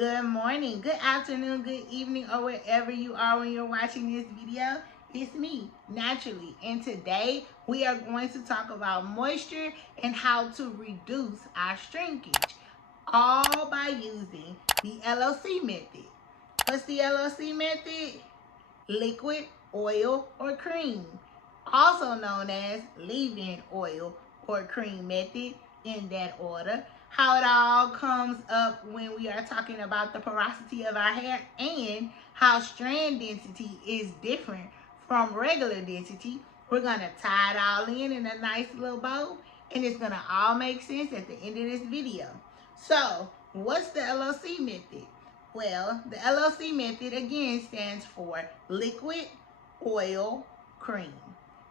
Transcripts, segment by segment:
Good morning, good afternoon, good evening, or wherever you are when you're watching this video. It's me, Naturally, and today we are going to talk about moisture and how to reduce our shrinkage, all by using the LOC method. What's the LOC method? Liquid, oil, or cream, also known as leave-in oil or cream method, in that order. How it all comes up when we are talking about the porosity of our hair and how strand density is different from regular density. We're going to tie it all in a nice little bow, and it's going to all make sense at the end of this video. So, what's the LOC method? Well, the LOC method again stands for liquid, oil, cream,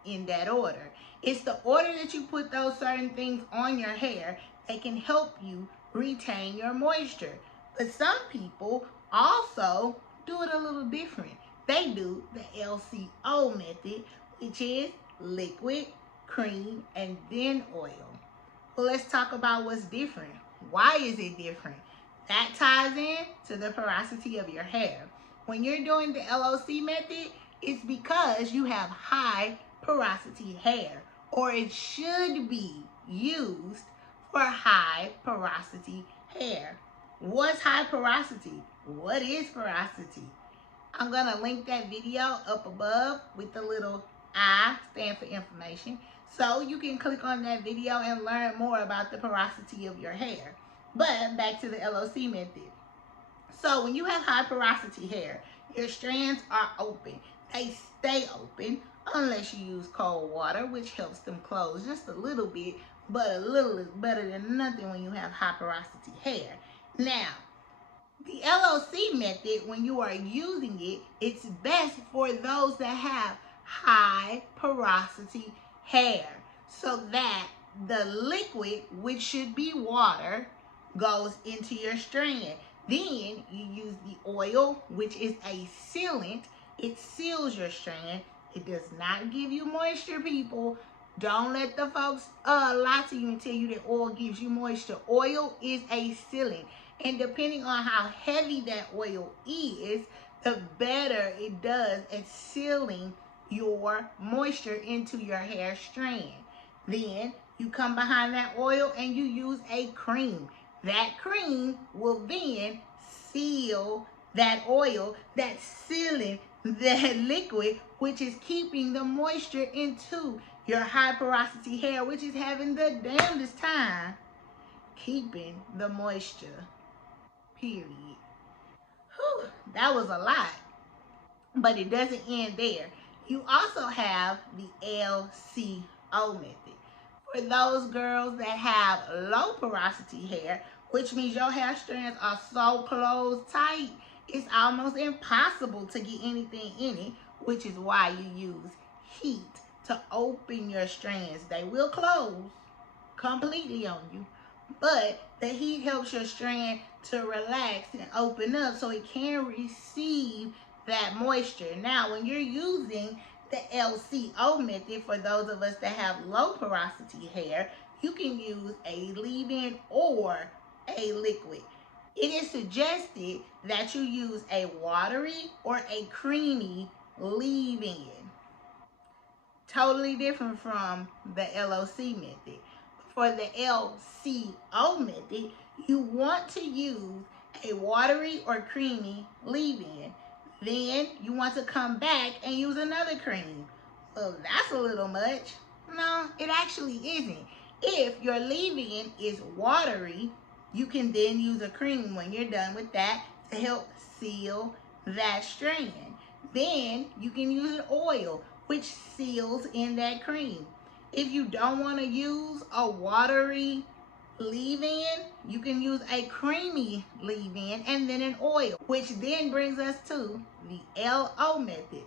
in that order. It's the order that you put those certain things on your hair that can help you retain your moisture. But some people also do it a little different. They do the LCO method, which is liquid, cream, and then oil. Well, let's talk about what's different. Why is it different? That ties in to the porosity of your hair. When you're doing the LOC method, it's because you have high porosity hair, or it should be used for high porosity hair. What's high porosity? What is porosity? I'm going to link that video up above with the little I, stand for information, so you can click on that video and learn more about the porosity of your hair. But back to the LOC method. So when you have high porosity hair, your strands are open. They stay open unless you use cold water, which helps them close just a little bit, but a little is better than nothing when you have high porosity hair. Now, the LOC method, when you are using it, it's best for those that have high porosity hair, so that the liquid, which should be water, goes into your strand. Then you use the oil, which is a sealant. It seals your strand. It does not give you moisture, people. Don't let the folks lie to you and tell you that oil gives you moisture. Oil is a sealant. And depending on how heavy that oil is, the better it does at sealing your moisture into your hair strand. Then you come behind that oil and you use a cream. That cream will then seal that oil, that's sealing that liquid, which is keeping the moisture into your high porosity hair, which is having the damnedest time keeping the moisture, period. Whew, that was a lot, but it doesn't end there. You also have the LCO method. For those girls that have low porosity hair, which means your hair strands are so closed tight, it's almost impossible to get anything in it, which is why you use heat to open your strands. They will close completely on you, but the heat helps your strand to relax and open up so it can receive that moisture. Now, when you're using the LCO method, for those of us that have low porosity hair, you can use a leave-in or a liquid. It is suggested that you use a watery or a creamy leave-in. Totally different from the LOC method. For the LCO method, you want to use a watery or creamy leave-in. Then you want to come back and use another cream. Well, that's a little much. No, it actually isn't. If your leave-in is watery, you can then use a cream when you're done with that to help seal that strand. Then you can use an oil, which seals in that cream. If you don't want to use a watery leave-in, you can use a creamy leave-in and then an oil, which then brings us to the LO method,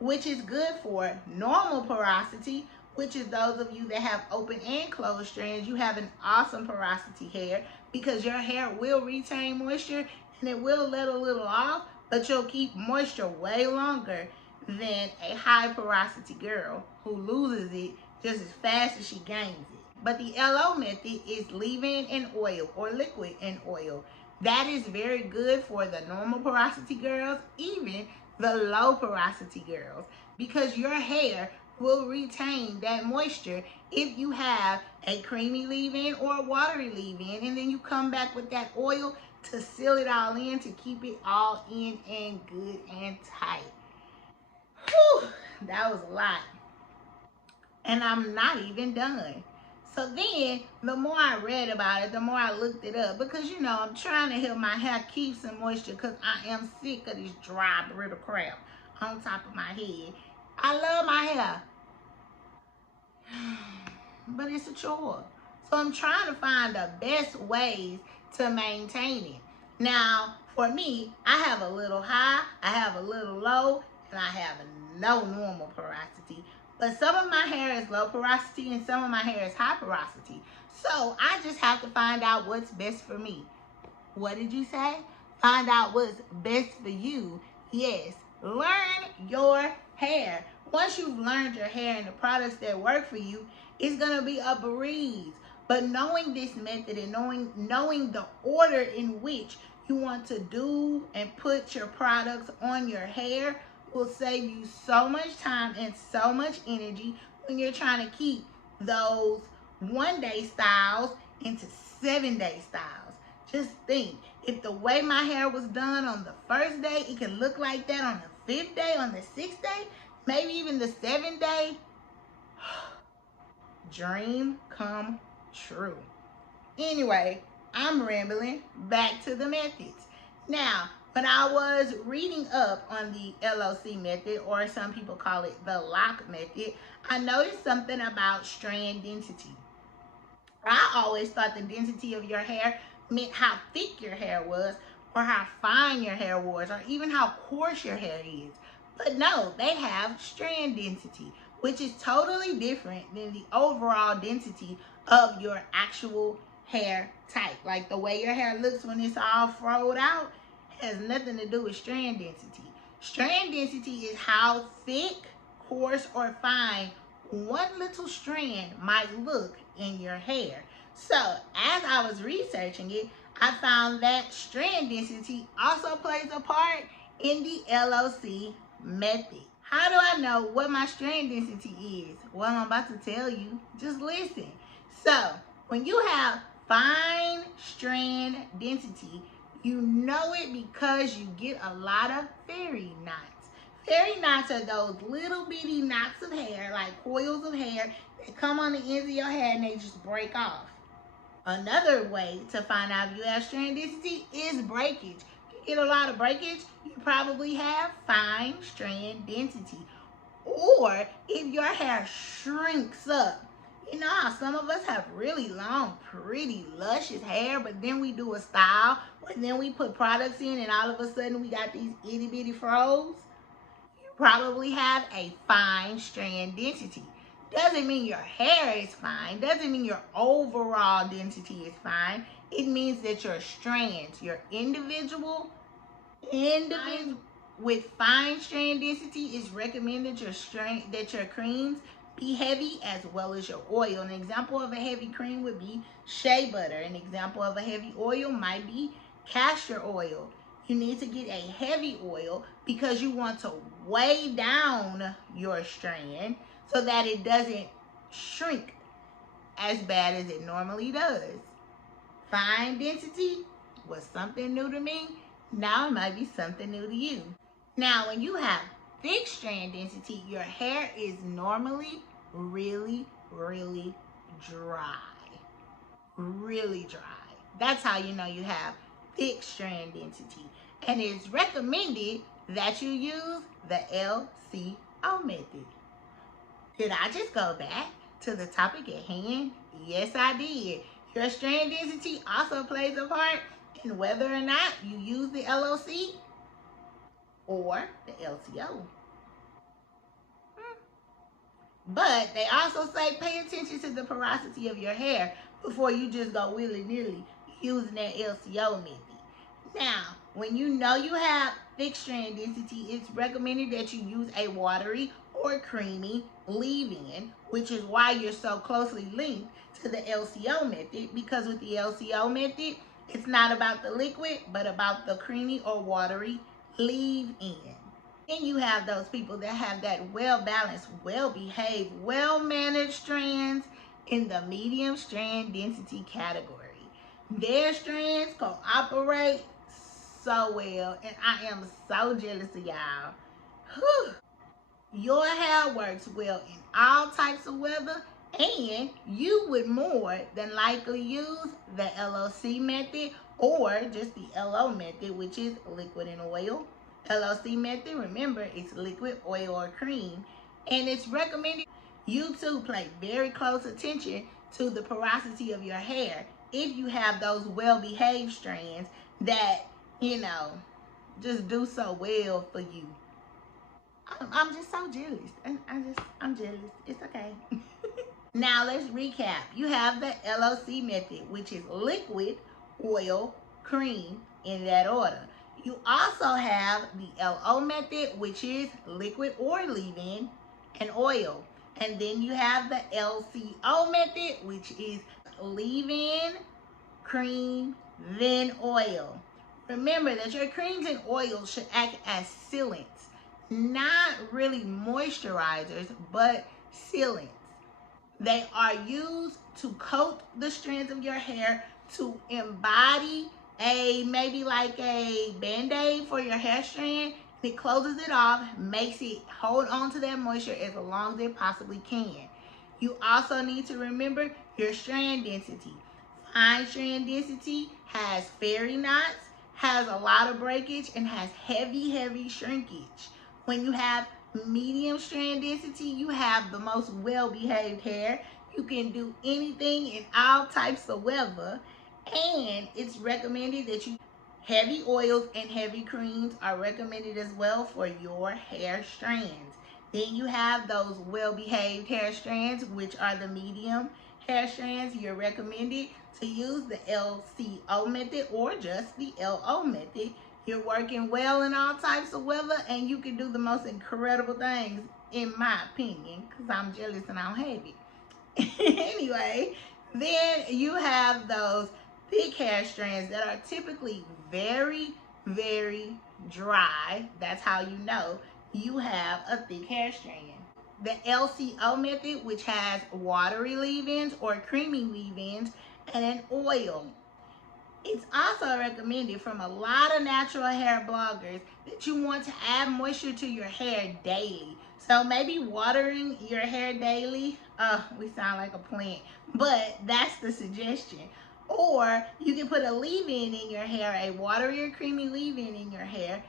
which is good for normal porosity, which is those of you that have open and closed strands. You have an awesome porosity hair because your hair will retain moisture and it will let a little off, but you'll keep moisture way longer than a high porosity girl who loses it just as fast as she gains it. But the LO method is leave-in and oil, or liquid and oil. That is very good for the normal porosity girls, even the low porosity girls, because your hair will retain that moisture if you have a creamy leave-in or a watery leave-in, and then you come back with that oil to seal it all in, to keep it all in and good and tight. Whew, that was a lot. And I'm not even done. So then, the more I read about it, the more I looked it up, because you know, I'm trying to help my hair keep some moisture, because I am sick of this dry, brittle crap on top of my head. I love my hair, but it's a chore. So I'm trying to find the best ways to maintain it. Now, for me, I have a little high, I have a little low, and I have no normal porosity. But some of my hair is low porosity and some of my hair is high porosity. So I just have to find out what's best for me. What did you say? Find out what's best for you. Yes, learn your hair. Once you've learned your hair and the products that work for you, it's gonna be a breeze. But knowing this method and knowing the order in which you want to do and put your products on your hair will save you so much time and so much energy when you're trying to keep those 1-day styles into 7-day styles. Just think, if the way my hair was done on the first day, it can look like that on the 5th day, on the 6th day, maybe even the 7th day. Dream come true. Anyway, I'm rambling. Back to the methods. Now, when I was reading up on the LOC method, or some people call it the LOC method, I noticed something about strand density. I always thought the density of your hair meant how thick your hair was, or how fine your hair was, or even how coarse your hair is. But no, they have strand density, which is totally different than the overall density of your actual hair type. Like the way your hair looks when it's all froed out has nothing to do with strand density. Strand density is how thick, coarse, or fine one little strand might look in your hair. So as I was researching it, I found that strand density also plays a part in the LOC method. How do I know what my strand density is? Well, I'm about to tell you. Just listen. So when you have fine strand density, you know it because you get a lot of fairy knots. Fairy knots are those little bitty knots of hair, like coils of hair, that come on the ends of your hair and they just break off. Another way to find out if you have strand density is breakage. If you get a lot of breakage, you probably have fine strand density. Or if your hair shrinks up. You know how some of us have really long, pretty, luscious hair, but then we do a style, or then we put products in and all of a sudden we got these itty bitty froze? You probably have a fine strand density. Doesn't mean your hair is fine. Doesn't mean your overall density is fine. It means that your strands, your individual with fine strand density, is recommended that your creams be heavy as well as your oil. An example of a heavy cream would be shea butter. An example of a heavy oil might be castor oil. You need to get a heavy oil because you want to weigh down your strand so that it doesn't shrink as bad as it normally does. Fine density was something new to me. Now it might be something new to you. Now, when you have thick strand density, your hair is normally really, really dry. Really dry. That's how you know you have thick strand density. And it's recommended that you use the LCO method. Did I just go back to the topic at hand? Yes, I did. Your strand density also plays a part in whether or not you use the LOC or the LCO. But they also say pay attention to the porosity of your hair before you just go willy-nilly using that LCO method. Now, when you know you have thick strand density, it's recommended that you use a watery or creamy leave-in, which is why you're so closely linked to the LCO method, because with the LCO method, It's not about the liquid, but about the creamy or watery leave-in. Then you have those people that have that well-balanced, well-behaved, well-managed strands in the medium strand density category. Their strands cooperate so well, and I am so jealous of y'all. Whew. Your hair works well in all types of weather, and you would more than likely use the LOC method or just the LO method, which is liquid and oil. LOC method, remember, it's liquid, oil, or cream, and it's recommended you to pay very close attention to the porosity of your hair if you have those well-behaved strands that, just do so well for you. I'm just so jealous. I'm jealous. It's okay. Now let's recap. You have the LOC method, which is liquid, oil, cream, in that order. You also have the LO method, which is liquid or leave-in, and oil. And then you have the LCO method, which is leave-in, cream, then oil. Remember that your creams and oils should act as sealants, not really moisturizers, but sealants. They are used to coat the strands of your hair to embody maybe like a band-aid for your hair strand. It closes it off, makes it hold on to that moisture as long as it possibly can. You also need to remember your strand density. Fine strand density has fairy knots, has a lot of breakage, and has heavy shrinkage. When you have medium strand density, you have the most well-behaved hair. You can do anything in all types of weather, and it's recommended that you heavy oils and heavy creams are recommended as well for your hair strands. Then you have those well-behaved hair strands, which are the medium hair strands. You're recommended to use the LCO method or just the LO method. You're working well in all types of weather, and you can do the most incredible things, in my opinion, because I'm jealous and I don't have it. Anyway, then you have those thick hair strands that are typically very dry. That's how you know you have a thick hair strand. The LCO method, which has watery leave-ins or creamy leave-ins, and an oil. It's also recommended from a lot of natural hair bloggers that you want to add moisture to your hair daily. So maybe watering your hair daily, we sound like a plant, but that's the suggestion. Or you can put a leave-in in your hair, a watery or creamy leave-in in your hair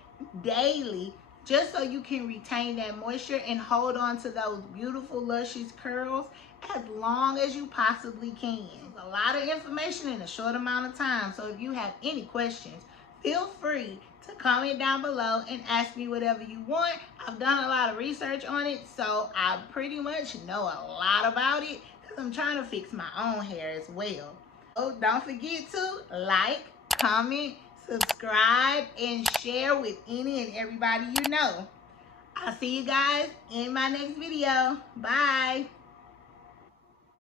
daily, just so you can retain that moisture and hold on to those beautiful, luscious curls as long as you possibly can. A lot of information in a short amount of time. So if you have any questions, feel free to comment down below and ask me whatever you want. I've done a lot of research on it, so I pretty much know a lot about it because I'm trying to fix my own hair as well. So don't forget to like, comment, subscribe, and share with any and everybody you know. I'll see you guys in my next video. Bye.